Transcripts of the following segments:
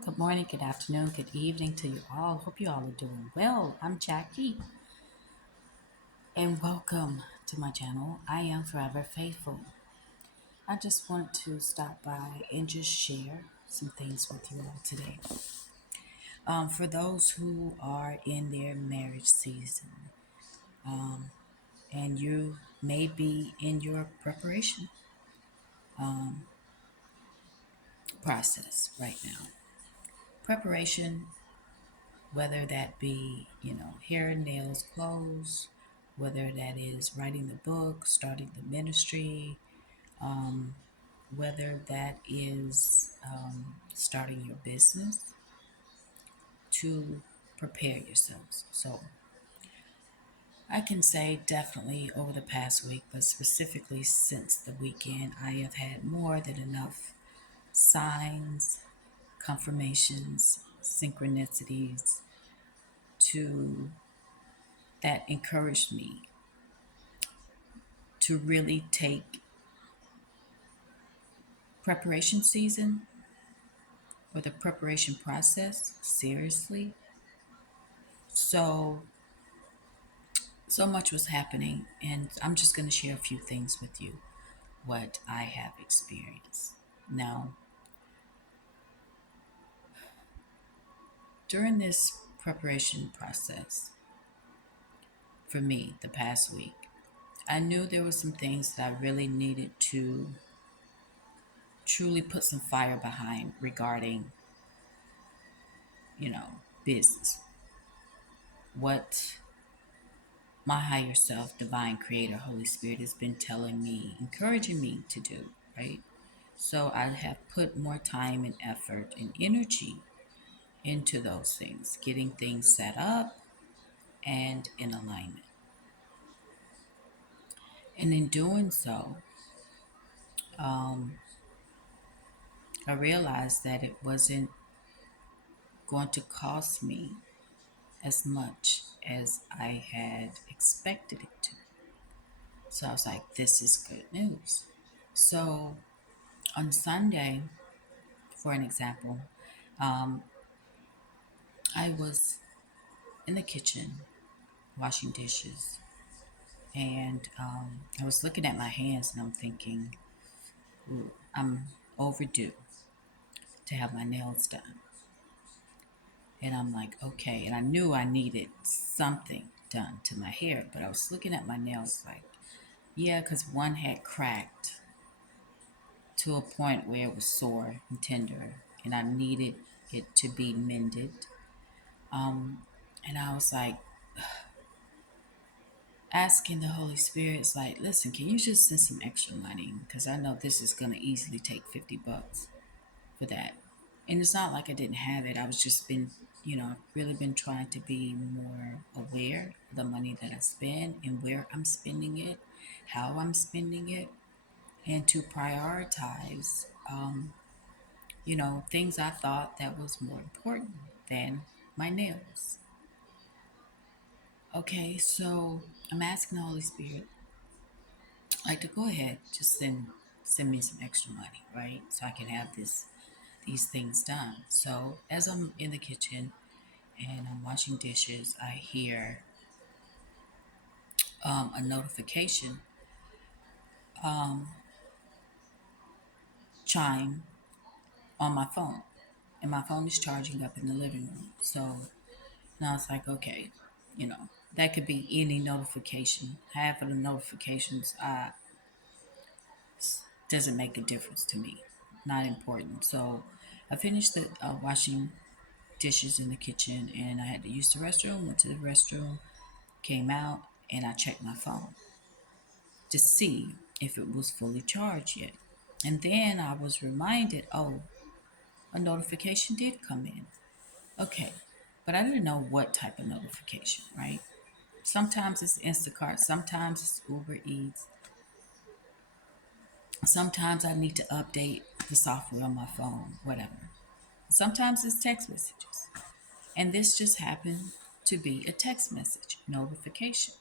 Good morning, good afternoon, good evening to you all. Hope you all are doing well. I'm Jackie, and welcome to my channel. I am Forever Faithful. I just want to stop by and just share some things with you all today. For those who are in their marriage season, and you may be in your preparation process right now. Preparation, whether that be, hair, nails, clothes, whether that is writing the book, starting the ministry, whether that is starting your business to prepare yourselves. So I can say definitely over the past week, but specifically since the weekend, I have had more than enough signs, confirmations, synchronicities to that encouraged me to really take preparation season or the preparation process seriously. So, so much was happening, and I'm just going to share a few things with you what I have experienced. Now, during this preparation process, for me, the past week, I knew there were some things that I really needed to truly put some fire behind regarding, you know, business. What my higher self, divine creator, Holy Spirit has been telling me, encouraging me to do, right? So I have put more time and effort and energy into those things, getting things set up and in alignment. And in doing so, um, I realized that it wasn't going to cost me as much as I had expected it to. So I was like, this is good news. So on Sunday, for an example, um, I was in the kitchen washing dishes, and I was looking at my hands, and I'm thinking, ooh, I'm overdue to have my nails done. And I'm like, okay. And I knew I needed something done to my hair, but I was looking at my nails like, yeah, because one had cracked to a point where it was sore and tender, and I needed it to be mended. Um, and I was like, asking the Holy Spirit, it's like, listen, can you just send some extra money? Because I know this is going to easily take $50 for that. And it's not like I didn't have it. I was just been, I've really been trying to be more aware of the money that I spend and where I'm spending it, how I'm spending it, and to prioritize, things I thought that was more important than my nails. Okay, so I'm asking the Holy Spirit, like, to go ahead, just send me some extra money, right? So I can have these things done. So as I'm in the kitchen and I'm washing dishes, I hear a notification um, chime on my phone, and my phone is charging up in the living room. So now it's like, okay, you know, that could be any notification. Half of the notifications doesn't make a difference to me. Not important. So I finished the washing dishes in the kitchen, and I had to use the restroom. Went to the restroom, came out, and I checked my phone to see if it was fully charged yet. And then I was reminded, oh, a notification did come in. Okay, but I didn't know what type of notification, right? Sometimes it's Instacart, sometimes it's Uber Eats, sometimes I need to update the software on my phone, whatever. Sometimes it's text messages. And this just happened to be a text message notification.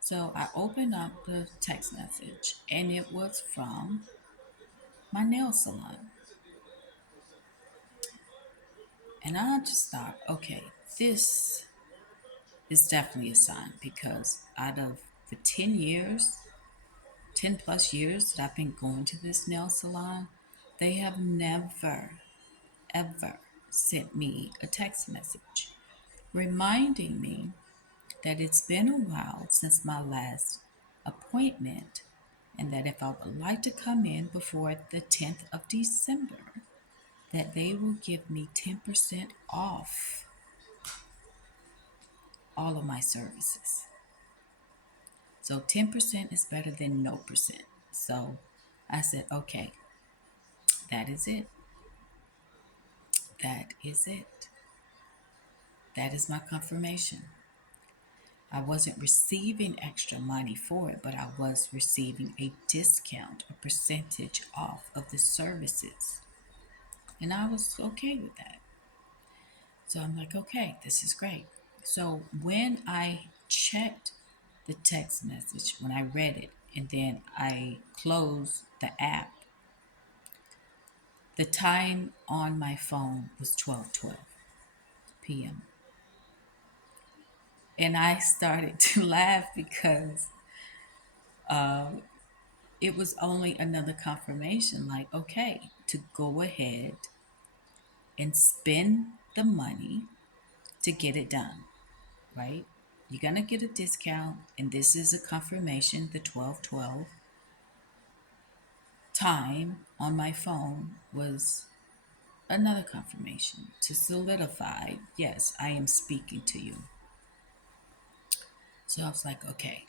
So I opened up the text message, and it was from my nail salon. And I just thought, okay, this is definitely a sign because out of the 10 years, 10 plus years that I've been going to this nail salon, they have never, ever sent me a text message reminding me that it's been a while since my last appointment and that if I would like to come in before the 10th of December, that they will give me 10% off all of my services. So 10% is better than no percent. So I said, okay, that is it. That is it. That is my confirmation. I wasn't receiving extra money for it, but I was receiving a discount, a percentage off of the services. And I was okay with that. So I'm like, okay, this is great. So when I checked the text message, when I read it, and then I closed the app, the time on my phone was 12:12 p.m. And I started to laugh because it was only another confirmation like, okay, to go ahead and spend the money to get it done, right? You're going to get a discount, and this is a confirmation. The 12:12 time on my phone was another confirmation to solidify, yes, I am speaking to you. So I was like, okay.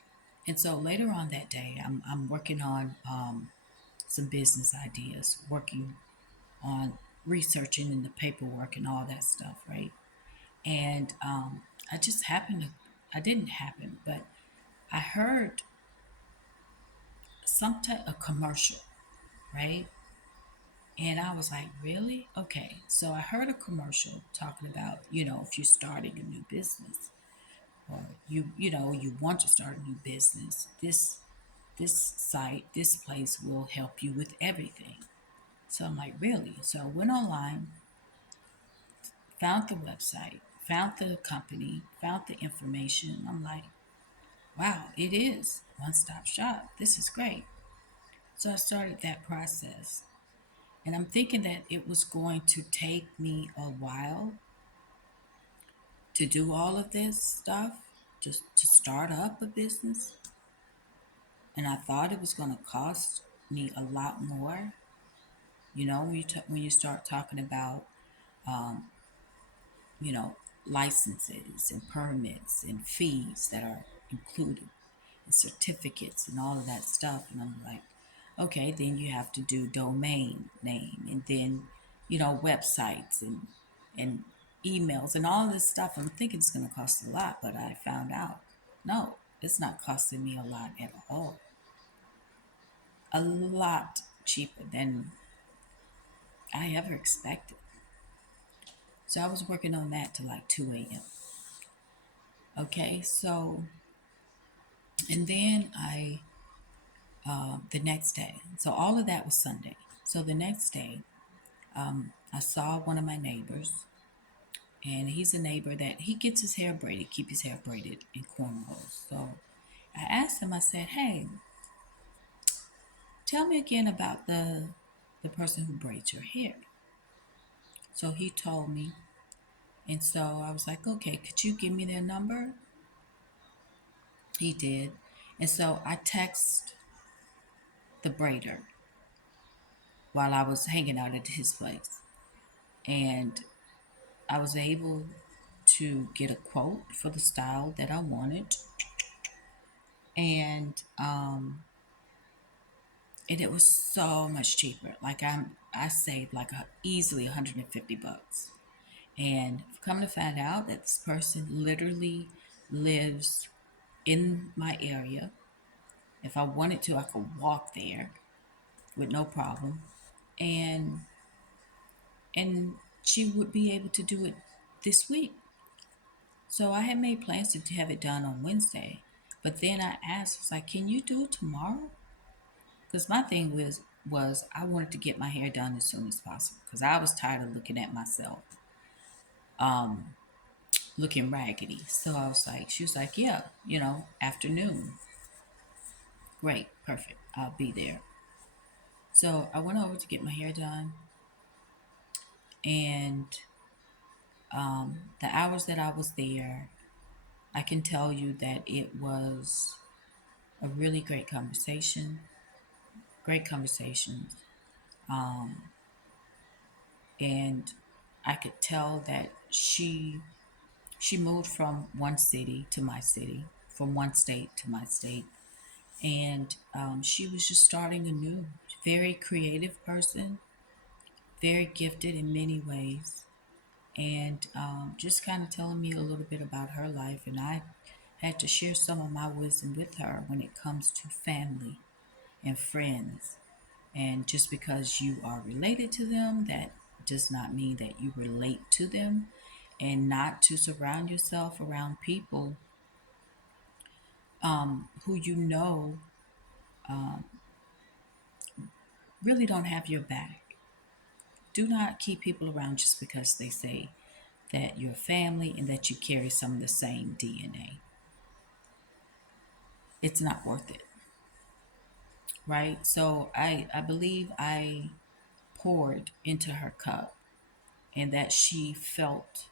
And so later on that day, I'm working on some business ideas, working on researching and the paperwork and all that stuff, right? And I just happened to, I didn't happen, but I heard some type of commercial, right? And I was like, really? Okay. So I heard a commercial talking about, if you're starting a new business or you want to start a new business, this site, this place will help you with everything. So I'm like, really? So I went online, found the website, found the company, found the information. I'm like, wow, it is one stop shop. This is great. So I started that process. And I'm thinking that it was going to take me a while to do all of this stuff, just to start up a business. And I thought it was going to cost me a lot more. When you start talking about um, you know, licenses and permits and fees that are included and certificates and all of that stuff. And I'm like, okay, then you have to do domain name and then, websites and emails and all this stuff. I'm thinking it's going to cost a lot, but I found out, no, it's not costing me a lot at all. A lot cheaper than I ever expected. So I was working on that till like 2 a.m. Okay, so and then the next day, so all of that was Sunday. So the next day, I saw one of my neighbors, and he's a neighbor that he gets his hair braided, keep his hair braided in cornrows. So I asked him, I said, hey, tell me again about the person who braids your hair. So he told me, and so I was like, okay, could you give me their number? He did. And so I text the braider while I was hanging out at his place. And I was able to get a quote for the style that I wanted, and and it was so much cheaper. Like I saved like easily $150, and come to find out that this person literally lives in my area. If I wanted to, I could walk there with no problem, and and she would be able to do it this week. So I had made plans to have it done on Wednesday, but then I asked, I was like, "Can you do it tomorrow?" Because my thing was I wanted to get my hair done as soon as possible because I was tired of looking at myself. um, looking raggedy. So I was like, she was like, yeah, afternoon. Great, perfect. I'll be there. So I went over to get my hair done, and the hours that I was there, I can tell you that it was a really great conversation, great conversations. Um, and I could tell that she moved from one city to my city, from one state to my state, and she was just starting anew. Very creative person, very gifted in many ways, and just kind of telling me a little bit about her life, and I had to share some of my wisdom with her when it comes to family and friends. And just because you are related to them, that does not mean that you relate to them, and not to surround yourself around people who really don't have your back. Do not keep people around just because they say that you're family and that you carry some of the same DNA. It's not worth it, right? So I believe I poured into her cup, and that she felt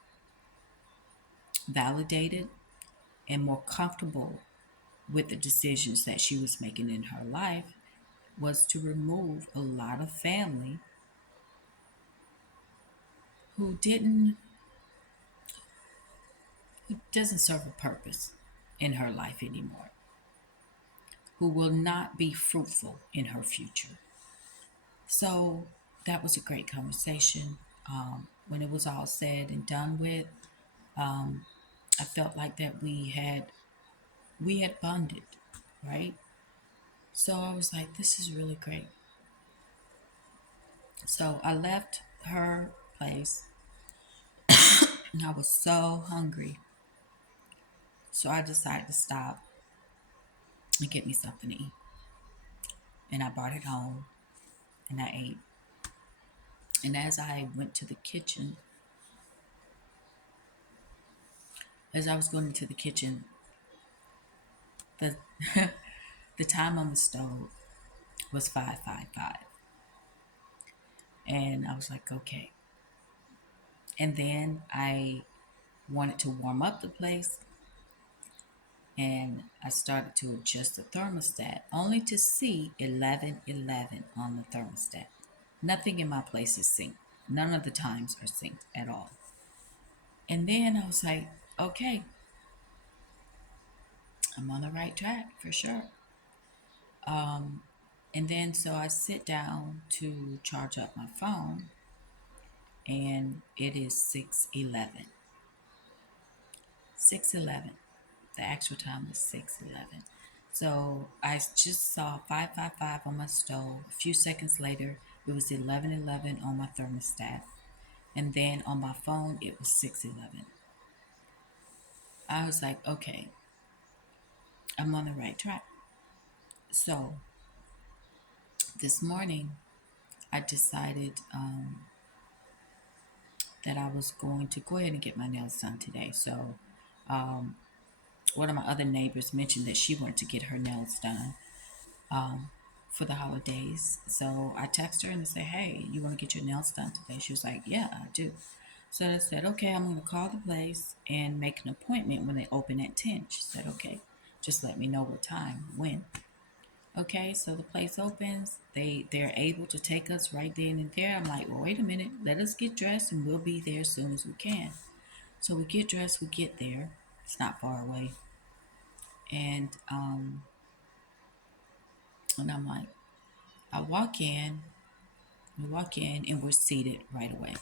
validated and more comfortable with the decisions that she was making in her life, was to remove a lot of family who didn't who doesn't serve a purpose in her life anymore, who will not be fruitful in her future. So that was a great conversation. When it was all said and done with, I felt like that we had bonded, right? So I was like, this is really great. So I left her place, and I was so hungry. So I decided to stop and get me something to eat. And I brought it home and I ate. And as I was going into the kitchen, the the time on the stove was 555. And I was like, okay. And then I wanted to warm up the place, and I started to adjust the thermostat only to see 1111 on the thermostat. Nothing in my place is synced. None of the times are synced at all. And then I was like, okay, I'm on the right track for sure. And then so I sit down to charge up my phone, and it is 6:11. 6:11. The actual time was 6:11. So I just saw 555 on my stove. A few seconds later, it was 11:11 on my thermostat. And then on my phone, it was 6:11. I was like, okay, I'm on the right track. So this morning, I decided that I was going to go ahead and get my nails done today. So um, one of my other neighbors mentioned that she wanted to get her nails done for the holidays. So I texted her and I said, hey, you want to get your nails done today? She was like, yeah, I do. So I said, okay, I'm going to call the place and make an appointment when they open at 10. She said, okay, just let me know what time, when. Okay, so the place opens. They're able to take us right then and there. I'm like, well, wait a minute, let us get dressed and we'll be there as soon as we can. So we get dressed, we get there. It's not far away. And and I'm like, I walk in, we walk in and we're seated right away.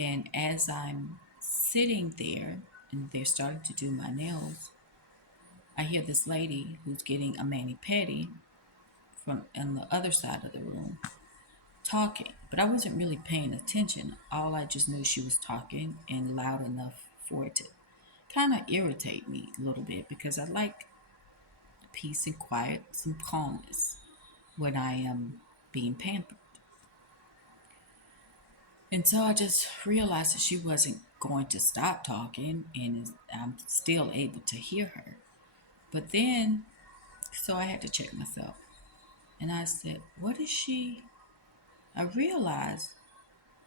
And as I'm sitting there and they're starting to do my nails, I hear this lady who's getting a mani pedi from on the other side of the room talking, but I wasn't really paying attention. All I just knew, she was talking and loud enough for it to kind of irritate me a little bit, because I like peace and quiet, some calmness when I am being pampered. And so I just realized that she wasn't going to stop talking, and I'm still able to hear her. But then, so I had to check myself. And I said, what is she? I realized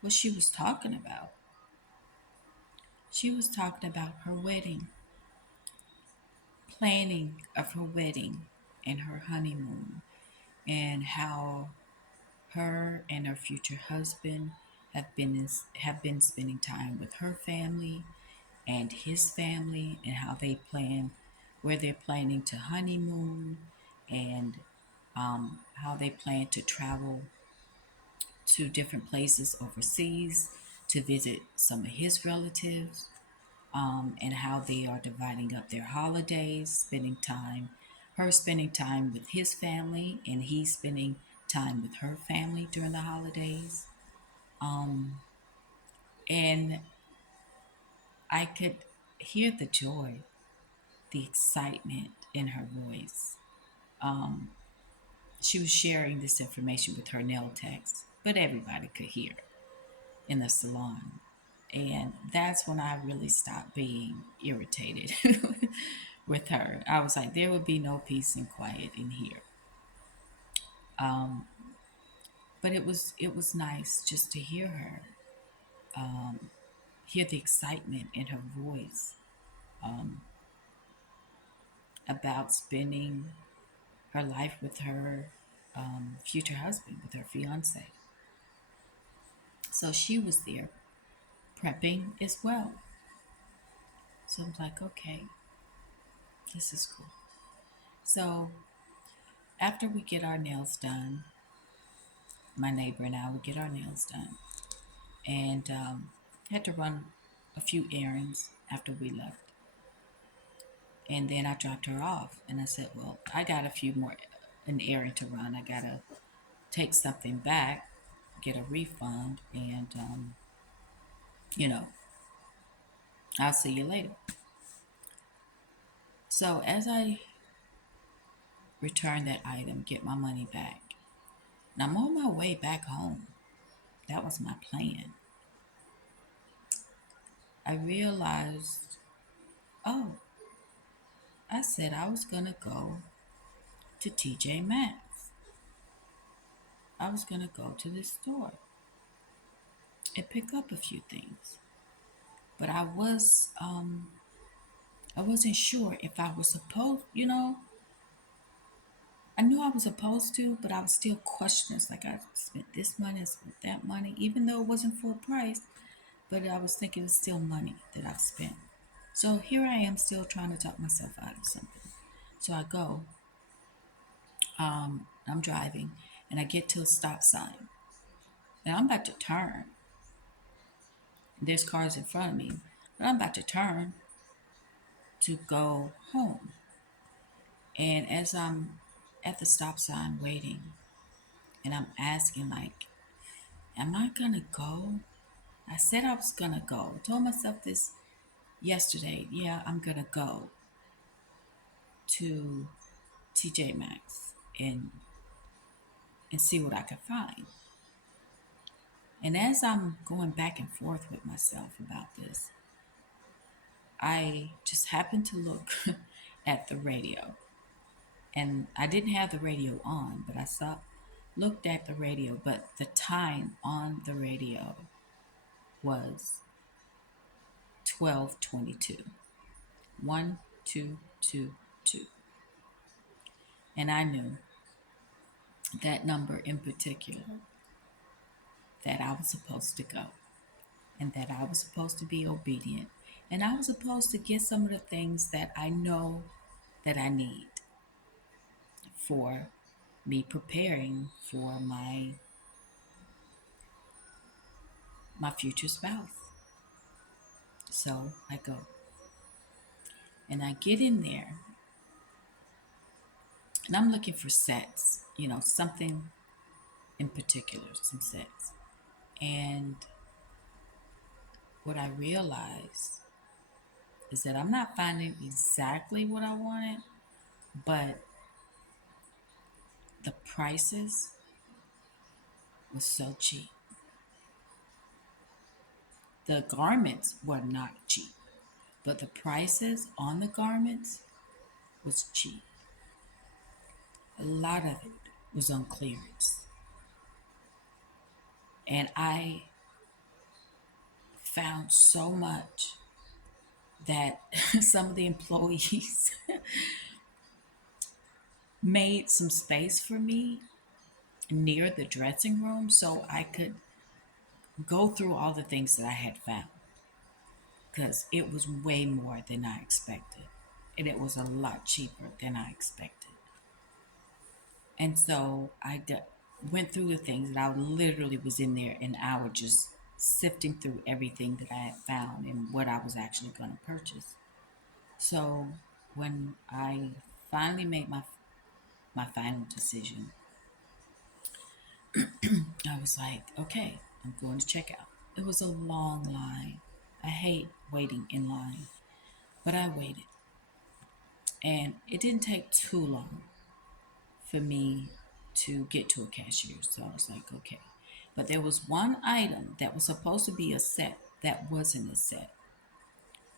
what she was talking about. She was talking about her wedding, planning of her wedding and her honeymoon, and how her and her future husband have been spending time with her family and his family, and how they plan where they're planning to honeymoon, and how they plan to travel to different places overseas to visit some of his relatives, and how they are dividing up their holidays, her spending time with his family, and he spending time with her family during the holidays. Um, and I could hear the joy, the excitement in her voice. Um, she was sharing this information with her nail techs, but everybody could hear in the salon. And that's when I really stopped being irritated with her. I was like, there would be no peace and quiet in here. Um, but it was nice just to hear her, hear the excitement in her voice, um, about spending her life with her future husband, with her fiance. So she was there prepping as well. So I'm like, okay, this is cool. So after we get our nails done, my neighbor and I would get our nails done, and had to run a few errands after we left. And then I dropped her off, and I said, "Well, I got a few more an errand to run. I gotta take something back, get a refund, and you know, I'll see you later." So as I return that item, get my money back, and I'm on my way back home. That was my plan. I realized, oh, I said I was gonna go to TJ Maxx. I was gonna go to this store and pick up a few things. But I wasn't sure if I was supposed. I knew I was supposed to, but I was still questioning. It's like I spent this money, I spent that money, even though it wasn't full price, but I was thinking it's still money that I've spent. So here I am still trying to talk myself out of something. So I go, I'm driving, and I get to a stop sign. And I'm about to turn. There's cars in front of me, but I'm about to turn to go home. And as I'm at the stop sign waiting, and I'm asking, like, am I gonna go? I said I was gonna go. I told myself this yesterday. Yeah, I'm gonna go to TJ Maxx and see what I can find. And as I'm going back and forth with myself about this, I just happened to look at the radio. And I didn't have the radio on, but looked at the radio, but the time on the radio was 12:22. 1222. And I knew that number in particular, that I was supposed to go, and that I was supposed to be obedient, and I was supposed to get some of the things that I know that I need for me preparing for my future spouse. So I go, and I get in there, and I'm looking for sets, something in particular, some sets. And what I realized is that I'm not finding exactly what I wanted, but the prices were so cheap. The garments were not cheap, but the prices on the garments was cheap. A lot of it was on clearance. And I found so much that some of the employees made some space for me near the dressing room so I could go through all the things that I had found because it was way more than I expected. And it was a lot cheaper than I expected. And so went through the things that I literally was in there an hour just sifting through everything that I had found and what I was actually going to purchase. So when I finally made my final decision, I was like, okay, I'm going to check out. It was a long line. I hate waiting in line, but I waited. And it didn't take too long for me to get to a cashier. So I was like, okay. But there was one item that was supposed to be a set that wasn't a set.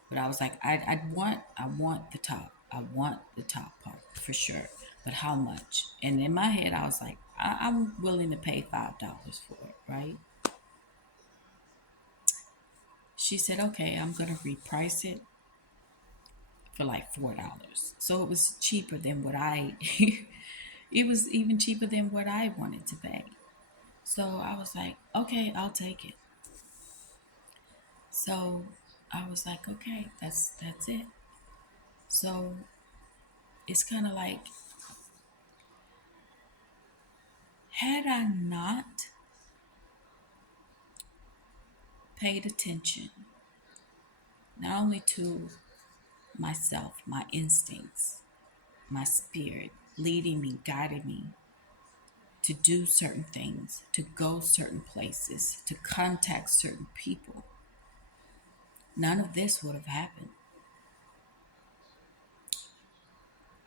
But I was like, I want the top. I want the top part for sure. But how much? And in my head, I was like, I'm willing to pay $5 for it, right? She said, okay, I'm gonna reprice it for like $4. So it was cheaper than what I. It was even cheaper than what I wanted to pay. So I was like, okay, I'll take it. So I was like, okay, that's it. So it's kind of like, had I not paid attention, not only to myself, my instincts, my spirit leading me, guiding me to do certain things, to go certain places, to contact certain people, none of this would have happened.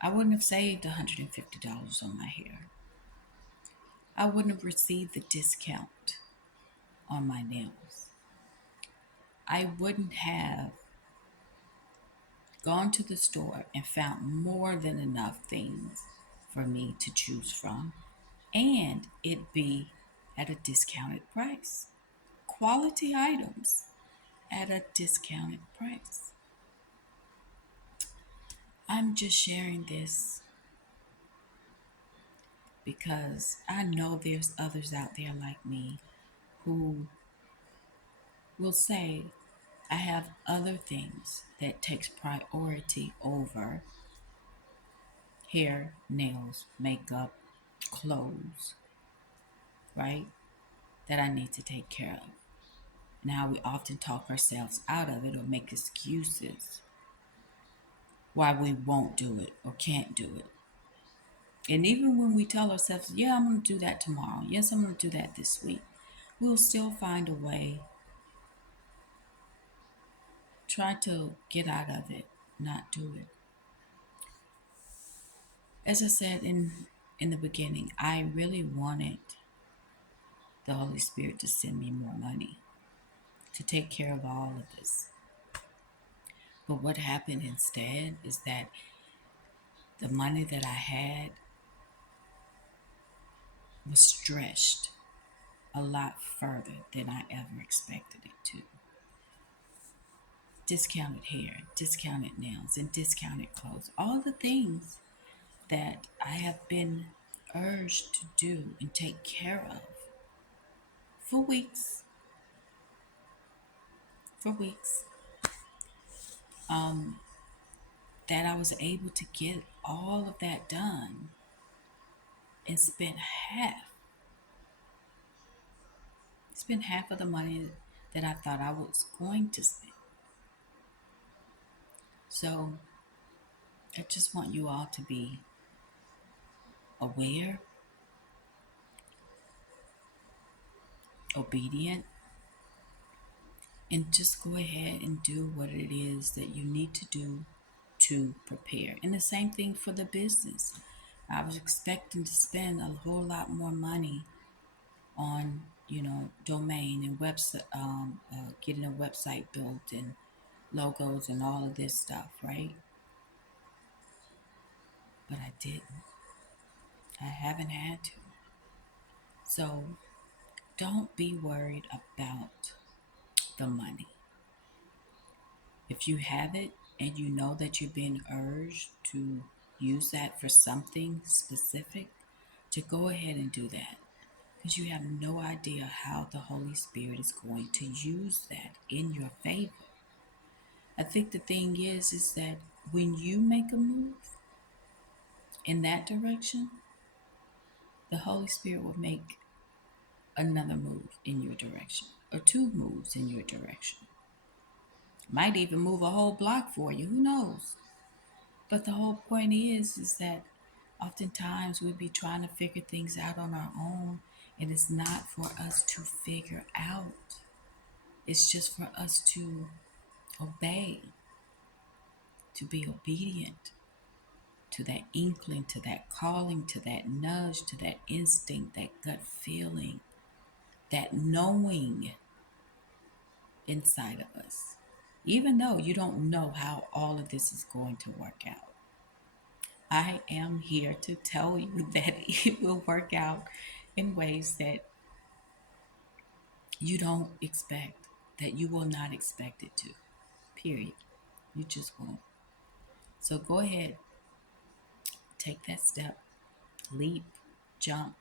I wouldn't have saved $150 on my hair. I wouldn't have received the discount on my nails. I wouldn't have gone to the store and found more than enough things for me to choose from and it be at a discounted price. Quality items at a discounted price. I'm just sharing this because I know there's others out there like me who will say, I have other things that takes priority over hair, nails, makeup, clothes, right? That I need to take care of. And how we often talk ourselves out of it or make excuses why we won't do it or can't do it. And even when we tell ourselves, yeah, I'm going to do that tomorrow. Yes, I'm going to do that this week. We'll still find a way, try to get out of it, not do it. As I said in the beginning, I really wanted the Holy Spirit to send me more money to take care of all of this. But what happened instead is that the money that I had was stretched a lot further than I ever expected it to. Discounted hair, discounted nails, and discounted clothes. All the things that I have been urged to do and take care of for weeks. For weeks. Um, that I was able to get all of that done and spend half of the money that I thought I was going to spend. So I just want you all to be aware, obedient, and just go ahead and do what it is that you need to do to prepare. And the same thing for the business. I was expecting to spend a whole lot more money on, domain and website, getting a website built and logos and all of this stuff, right? But I didn't. I haven't had to. So don't be worried about the money. If you have it and you know that you're being urged to use that for something specific, to go ahead and do that. Because you have no idea how the Holy Spirit is going to use that in your favor. I think the thing is that when you make a move in that direction, the Holy Spirit will make another move in your direction or two moves in your direction. Might even move a whole block for you, who knows? But the whole point is that oftentimes we'll be trying to figure things out on our own, and it's not for us to figure out. It's just for us to obey, to be obedient to that inkling, to that calling, to that nudge, to that instinct, that gut feeling, that knowing inside of us. Even though you don't know how all of this is going to work out, I am here to tell you that it will work out in ways that you don't expect, that you will not expect it to. Period. You just won't. So go ahead, take that step, leap, jump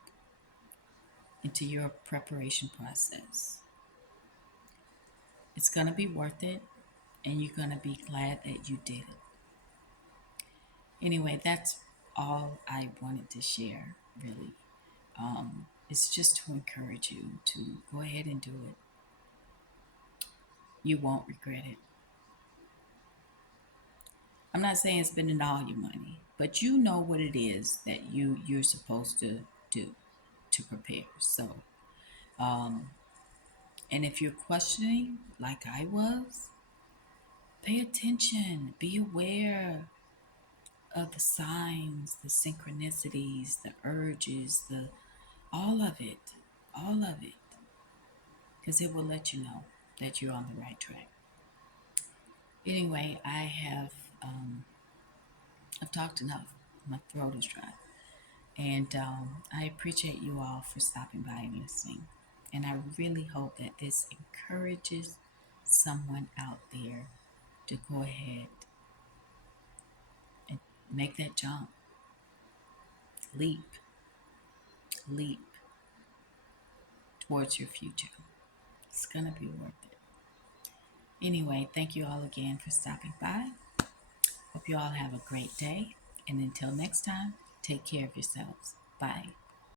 into your preparation process. It's going to be worth it, and you're going to be glad that you did it. Anyway, that's all I wanted to share, really. It's just to encourage you to go ahead and do it. You won't regret it. I'm not saying spending all your money, but you know what it is that you're supposed to do to prepare. So, um, and if you're questioning, like I was, pay attention. Be aware of the signs, the synchronicities, the urges, the all of it, all of it, because it will let you know that you're on the right track. Anyway, I've talked enough. My throat is dry. And I appreciate you all for stopping by and listening. And I really hope that this encourages someone out there to go ahead and make that jump, leap, leap towards your future. It's going to be worth it. Anyway, thank you all again for stopping by. Hope you all have a great day. And until next time, take care of yourselves. Bye.